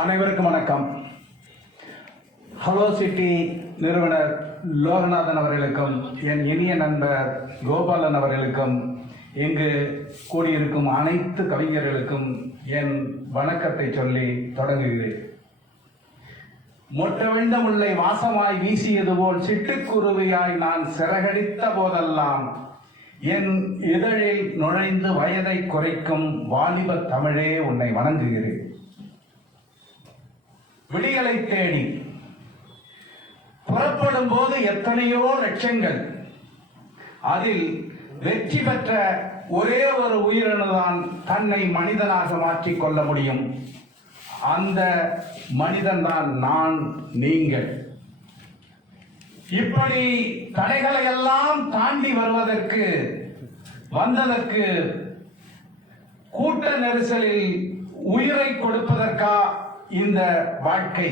அனைவருக்கும் வணக்கம். Hello city நிறுவனர் லோகநாதன் அவர்களுக்கும் என் இனிய நண்பர் கோபாலன் அவர்களுக்கும் இங்கு கூடியிருக்கும் அனைத்து கவிஞர்களுக்கும் என் வணக்கத்தை சொல்லி தொடங்குகிறேன். மொட்டவிழ்ந்த முல்லை வாசமாய் வீசியது போல் சிட்டுக்குருவியாய் நான் சிறகடித்த போதெல்லாம் என் இதழில் நுழைந்து வயதை குறைக்கும் வாலிப தமிழே உன்னை வணங்குகிறேன். விடிகளை தேடி புறப்படும் போது எத்தனையோ லட்சங்கள், அதில் வெற்றி பெற்ற ஒரே ஒரு உயிரினதான் தன்னை மனிதனாக மாற்றிக் கொள்ள முடியும். அந்த மனிதன் தான் நான், நீங்கள். இப்படி தடைகளை எல்லாம் தாண்டி வந்ததற்கு கூட்ட நெரிசலில் உயிரை கொடுப்பதற்கா இந்த வாழ்க்கை?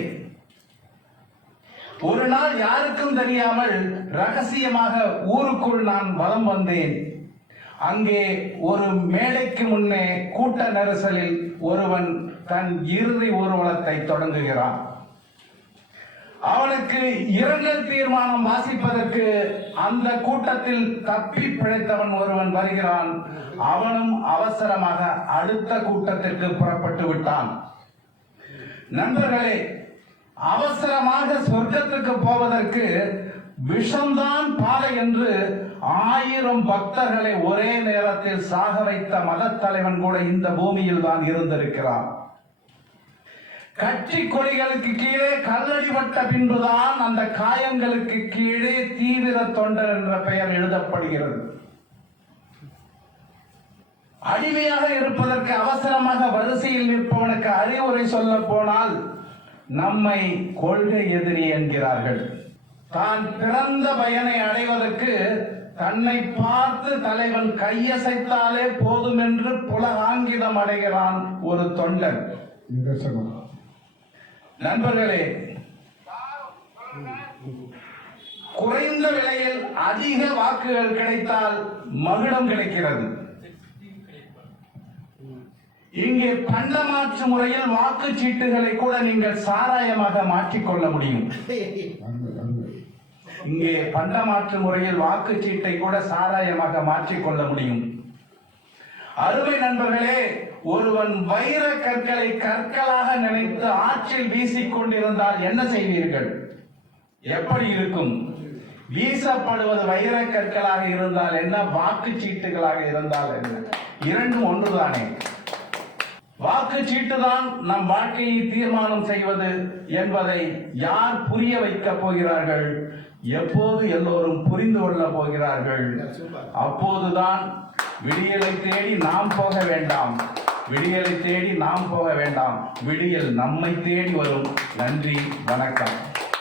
ஒரு நாள் யாருக்கும் தெரியாமல் ரகசியமாக ஊருக்குள் நான் வலம் வந்தேன். அங்கே ஒரு மேடைக்கு முன்னே கூட்ட நெரிசலில் ஒருவன் தன் இறுதி ஊர்வலத்தை தொடங்குகிறான். அவனுக்கு இரங்கல் தீர்மானம் வாசிப்பதற்கு அந்த கூட்டத்தில் தப்பி பிழைத்தவன் ஒருவன் வருகிறான். அவனும் அவசரமாக அடுத்த கூட்டத்திற்கு புறப்பட்டு விட்டான். நண்பர்களே, அவசரமாக சொர்க்கத்துக்கு போவதற்கு விஷம்தான் பாதை என்று 1000 பக்தர்களை ஒரே நேரத்தில் சாக வைத்த மதத் தலைவன் கூட இந்த பூமியில் தான் இருந்திருக்கிறான். கட்சி கொடிகளுக்கு கீழே கல்லடிபட்ட பின்புதான் அந்த காயங்களுக்கு கீழே தீவிர தொண்டர் என்ற பெயர் எழுதப்படுகிறது. அடிமையாக இருப்பதற்கு அவசரமாக வரிசையில் நிற்பவனுக்கு அறிவுரை சொல்ல போனால் நம்மை கொள்கை எதிரி என்கிறார்கள். தான் பிறந்த பயனை அடைவதற்கு தன்னை பார்த்து தலைவன் கையசைத்தாலே போதும் என்று புலகாங்கிதம் அடைகிறான் ஒரு தொண்டன். நண்பர்களே, குறைந்த விலையில் அதிக வாக்குகள் கிடைத்தால் மகுடம் கிடைக்கிறது. இங்கே பண்டமாற்று முறையில் வாக்குச்சீட்டுகளை கூட நீங்கள் சாராயமாக மாற்றிக்கொள்ள முடியும். இங்கே பண்டமாற்று முறையில் வாக்குச்சீட்டை கூட சாராயமாக மாற்றிக்கொள்ள முடியும். அருமை நண்பர்களே, ஒருவன் வைர கற்களை கற்களாக நினைத்து ஆற்றில் வீசிக்கொண்டிருந்தால் என்ன செய்வீர்கள்? எப்படி இருக்கும்? வீசப்படுவது வைர கற்களாக இருந்தால் என்ன, வாக்குச்சீட்டுகளாக இருந்தால் என்ன? இரண்டும் ஒன்றுதானே. வாக்குச்சீட்டுதான் நம் வாழ்க்கையை தீர்மானம் செய்வது என்பதை யார் புரிய வைக்க போகிறார்கள்? எப்போது எல்லோரும் புரிந்து கொள்ள போகிறார்கள்? அப்போதுதான் விடியலை தேடி நாம் போக வேண்டாம், விடியலை தேடி நாம் போக வேண்டாம், விடியல் நம்மை தேடி வரும். நன்றி, வணக்கம்.